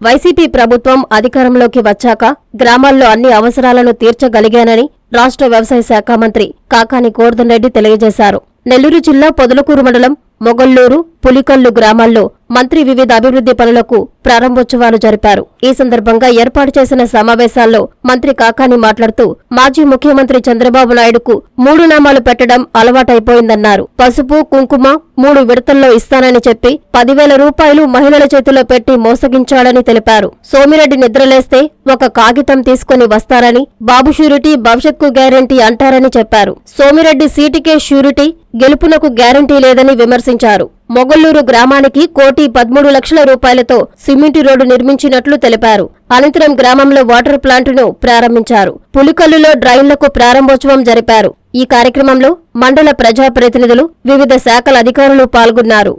YCP ప్రభుత్వం అధికారంలోకి వచ్చాక గ్రామాల్లో అన్ని అవసరాలను తీర్చగలిగానని రాష్ట్ర వ్యవసాయ శాఖ మంత్రి కాకాని గోర్ధన్ రెడ్డి తెలియజేశారు. నెల్లూరు జిల్లా పొదలకూరు మండలం మొగల్లూరు పులికల్లు గ్రామాల్లో మంత్రి వివిధ అభివృద్ధి పనులకు ప్రారంభోత్సవాలు జరిపారు. ఈ సందర్భంగా ఏర్పాటు చేసిన సమావేశాల్లో మంత్రి కాకాని మాట్లాడుతూ మాజీ ముఖ్యమంత్రి చంద్రబాబు నాయుడుకు మూడు నామాలు పెట్టడం అలవాటైపోయిందన్నారు. పసుపు కుంకుమ మూడు విడతల్లో ఇస్తానని చెప్పి పదివేల రూపాయలు మహిళల చేతిలో పెట్టి మోసగించాడని తెలిపారు. సోమిరెడ్డి నిద్రలేస్తే ఒక కాగితం తీసుకుని వస్తారని బాబు షూరిటీ భవిష్యత్కు గ్యారంటీ అంటారని చెప్పారు. సోమిరెడ్డి సీటుకే షూరిటీ గెలుపునకు గ్యారంటీ లేదని విమర్శించారు. మొగల్లూరు గ్రామానికి కోటి పదమూడు లక్షల రూపాయలతో సిమెంటు రోడ్డు నిర్మించినట్లు తెలిపారు. అనంతరం గ్రామంలో వాటర్ ప్లాంటును ప్రారంభించారు. పులికల్లులో డ్రైన్లకు ప్రారంభోత్సవం జరిపారు. ఈ కార్యక్రమంలో మండల ప్రజాప్రతినిధులు వివిధ శాఖల అధికారులు పాల్గొన్నారు.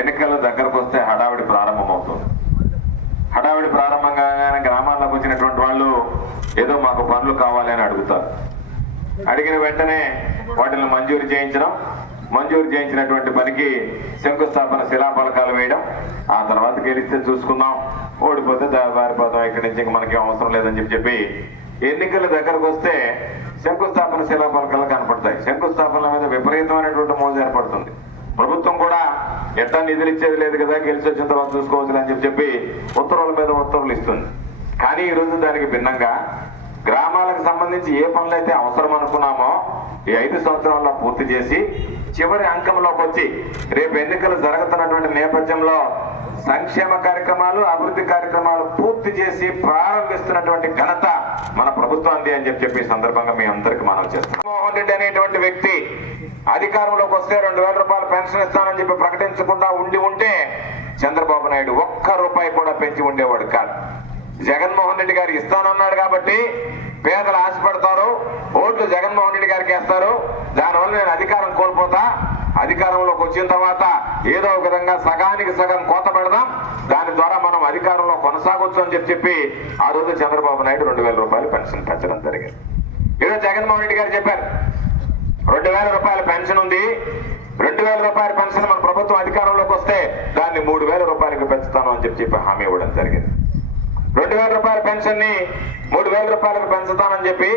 ఎన్నికలు దగ్గరకు వస్తే హడావిడి ప్రారంభమవుతుంది. హడావిడి ప్రారంభంగానే గ్రామాల్లోకి వచ్చినటువంటి వాళ్ళు ఏదో మాకు పనులు కావాలి అని అడుగుతారు. అడిగిన వెంటనే వాటిని మంజూరు చేయించడం మంజూరు చేయించినటువంటి పనికి శంకుస్థాపన శిలాఫలకాలు వేయడం ఆ తర్వాత గెలిస్తే చూసుకుందాం. ఓడిపోతే దారిపోతాం ఇక్కడి నుంచి మనకేం మనకి అవసరం లేదని చెప్పి చెప్పి ఎన్నికల దగ్గరకు వస్తే శంకుస్థాపన శిలాఫలకాలు కనపడతాయి. శంకుస్థాపనల మీద విపరీతమైనటువంటి మోజు ఏర్పడుతుంది. ప్రభుత్వం కూడా ఎట్టా నిధులు ఇచ్చేది లేదు కదా గెలిచి వచ్చిన తర్వాత చూసుకోవచ్చు అని చెప్పి చెప్పి ఉత్తర్వుల మీద ఉత్తర్వులు ఇస్తుంది. కానీ ఈ రోజు దానికి భిన్నంగా గ్రామాలకు సంబంధించి ఏ పనులు అయితే అవసరం అనుకున్నామో ఈ ఐదు సంవత్సరాల్లో పూర్తి చేసి చివరి అంకంలోకి వచ్చి రేపు ఎన్నికలు జరుగుతున్నటువంటి నేపథ్యంలో సంక్షేమ కార్యక్రమాలు అభివృద్ధి కార్యక్రమాలు పూర్తి చేసి ప్రారంభిస్తున్నటువంటి ఘనత మన ప్రభుత్వాన్ని అని చెప్పి చెప్పి సందర్భంగా మీ అందరికి మనం చేస్తాం మోహన్ రెడ్డి అనేటువంటి వ్యక్తి అధికారంలోకి వస్తే రెండు వేల రూపాయలు పెన్షన్ ఇస్తానని చెప్పి ప్రకటించకుండా ఉండి ఉంటే చంద్రబాబు నాయుడు ఒక్క రూపాయి కూడా పెంచి ఉండేవాడు కాదు. జగన్మోహన్ రెడ్డి గారు ఇస్తానన్నాడు కాబట్టి పేదలు ఆశపడతారు. ఓట్లు జగన్మోహన్ రెడ్డి గారికి వేస్తారు. దానివల్ల నేను అధికారం కోల్పోతా. అధికారంలోకి వచ్చిన తర్వాత ఏదో ఒక విధంగా సగానికి సగం కోత పెడదాం. దాని ద్వారా మనం అధికారంలో కొనసాగొచ్చు అని చెప్పి చెప్పి ఆ రోజు చంద్రబాబు నాయుడు రెండు వేల రూపాయలు పెన్షన్ పెంచడం జరిగింది. ఈరోజు జగన్మోహన్ రెడ్డి గారు చెప్పారు. రెండు వేల రూపాయల పెన్షన్ ఉంది. రెండు వేల రూపాయల పెన్షన్ మన ప్రభుత్వం అధికారంలోకి వస్తే దాన్ని మూడు వేల రూపాయలకు పెంచుతాను అని చెప్పి చెప్పి హామీ ఇవ్వడం జరిగింది. రెండు వేల రూపాయల పెన్షన్ని మూడు వేల రూపాయలకు పెంచుతానని చెప్పి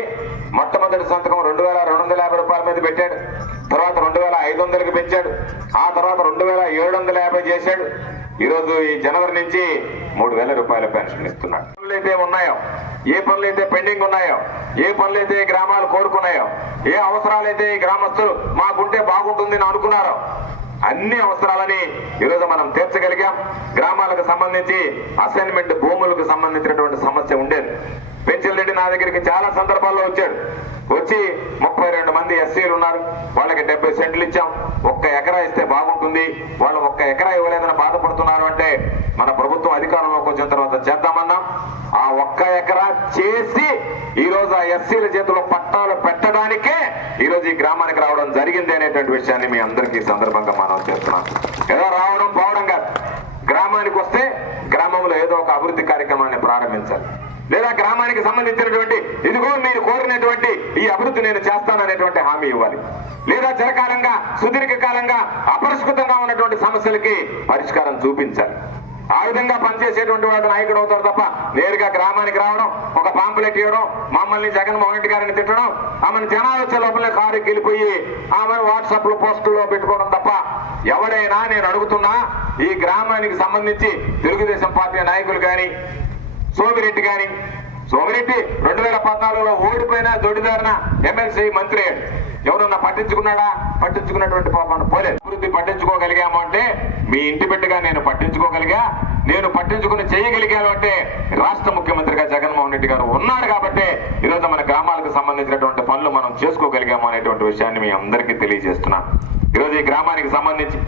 మొట్టమొదటి సంతకం రెండు వేల రెండు వందల యాభై రూపాయల మీద పెట్టాడు. తర్వాత రెండు వేల ఐదు వందలకి పెంచాడు. ఆ తర్వాత రెండు వేల ఏడు వందల యాభై చేశాడు. ఈరోజు ఈ జనవరి నుంచి మూడు వేల రూపాయల పెన్షన్ ఇస్తున్నాడు. పనులు అయితే ఉన్నాయో ఏ పనులు అయితే పెండింగ్ ఉన్నాయో ఏ పనులు అయితే గ్రామాలు కోరుకున్నాయో ఏ అవసరాలైతే ఈ గ్రామస్తులు మాకుంటే బాగుంటుంది అని అనుకున్నారో అన్ని అవసరాలని ఈరోజు మనం తీర్చగలిగాం. గ్రామాలకు సంబంధించి అసైన్మెంట్ భూములకు సంబంధించినటువంటి సమస్య ఉండేది. పెంచిల్ రెడ్డి నా దగ్గరికి చాలా సందర్భాల్లో వచ్చాడు. వచ్చి ముప్పై రెండు మంది ఎస్సీలు ఉన్నారు. వాళ్ళకి డెబ్బై సెంట్లు ఇచ్చాం. ఒక్క ఎకరా ఇస్తే బాగుంటుంది. వాళ్ళు ఒక్క ఎకరా ఇవ్వలేదని బాధపడుతున్నారు రోజు గ్రామానికి రావడం జరిగింది అనేటువంటి విషయాన్ని మీ అందరికీ సందర్భంగా మనం చేస్తున్నాం ఏదో రావడం పోవడం కాదు. గ్రామానికి వస్తే గ్రామంలో ఏదో ఒక అభివృద్ధి కార్యక్రమాన్ని ప్రారంభించాలి. లేదా గ్రామానికి సంబంధించినటువంటి ఇదిగో మీరు కోరినటువంటి ఈ అభివృద్ధి నేను చేస్తాననేటువంటి హామీ ఇవ్వాలి. లేదా చిరకాలంగా సుదీర్ఘ కాలంగా అపరిష్కృతంగా ఉన్నటువంటి సమస్యలకి పరిష్కారం చూపించాలి. ఆ విధంగా పనిచేసేటువంటి వాడు నాయకుడు అవుతారు తప్ప నేరుగా గ్రామానికి రావడం ఒక పాంపులెట్ ఇవ్వడం మమ్మల్ని జగన్మోహన్ రెడ్డి గారిని తిట్టడం ఆమెను జనాలు వచ్చే లోపలే కారు వెళ్ళిపోయి ఆమె వాట్సాప్లో పోస్టులో పెట్టుకోవడం తప్ప ఎవరైనా నేను అడుగుతున్నా ఈ గ్రామానికి సంబంధించి తెలుగుదేశం పార్టీ నాయకులు కానీ సోమిరెడ్డి కానీ సోమిరెడ్డి రెండు వేల పద్నాలుగులో ఓడిపోయిన దొడిదారిన ఎమ్మెల్సీ మంత్రి ఎవరన్నా పట్టించుకున్నాడా? పట్టించుకున్నటువంటి పాపను పోలేదు. అభివృద్ధి పట్టించుకోగలిగాము అంటే మీ ఇంటి బిడ్డగా నేను పట్టించుకోగలిగా నేను పట్టించుకుని చేయగలిగాను అంటే రాష్ట్ర ముఖ్యమంత్రిగా జగన్మోహన్ రెడ్డి గారు ఉన్నాడు కాబట్టి ఈరోజు మన గ్రామాలకు సంబంధించినటువంటి పనులు మనం చేసుకోగలిగాము అనేటువంటి విషయాన్ని మీ అందరికీ తెలియజేస్తున్నా. ఈరోజు ఈ గ్రామానికి సంబంధించి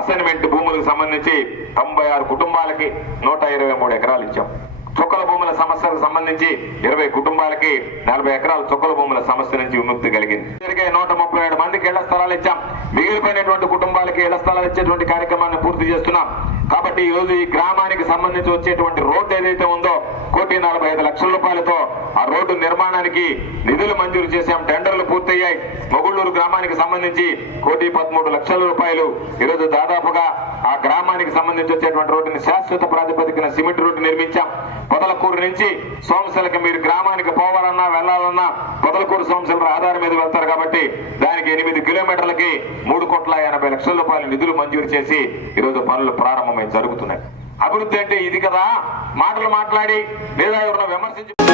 అసైన్మెంట్ భూములకు సంబంధించి తొంభై ఆరు కుటుంబాలకి నూట ఇరవై మూడు ఎకరాలు ఇచ్చాం. చుక్కల భూముల సమస్యలకు సంబంధించి ఇరవై కుటుంబాలకి నలభై ఎకరాల చుక్కల భూముల సమస్య నుంచి విముక్తి కలిగింది. జరిగే నూట ముప్పై ఏడు మందికి ఇళ్ళ స్థలాలు ఇచ్చాం. మిగిలిపోయినటువంటి కుటుంబాలకి ఇళ్ళ స్థలాలు ఇచ్చేటువంటి కార్యక్రమాన్ని పూర్తి చేస్తున్నాం. కాబట్టి ఈ రోజు ఈ గ్రామానికి సంబంధించి వచ్చేటువంటి రోడ్డు ఏదైతే ఉందో కోటి నలభై ఐదు లక్షల రూపాయలతో రోడ్డు నిర్మాణానికి నిధులు మంజూరు చేశాం. టెండర్లు పూర్తయ్యాయి. మొగుళ్ళూరు గ్రామానికి సంబంధించి కోటి పదమూడు లక్షల రూపాయలు. ఈరోజు దాదాపుగా ఆ గ్రామానికి సంబంధించి వచ్చేటువంటి రోడ్డుని శాశ్వత ప్రాతిపదికన సిమెంట్ రోడ్డు నిర్మించాం. పొదలకూరు నుంచి సోమశలకి మీరు గ్రామానికి పోవాలన్నా వెళ్ళాలన్నా పొదలకూరు సోమశల ఆధారం మీద వెళ్తారు కాబట్టి దానికి ఎనిమిది కిలోమీటర్లకి మూడు కోట్ల ఎనభై లక్షల రూపాయల నిధులు మంజూరు చేసి ఈరోజు పనులు ప్రారంభమై జరుగుతున్నాయి. అభివృద్ధి అంటే ఇది కదా. మాటలు మాట్లాడి లేదా ఎవరైనా విమర్శించి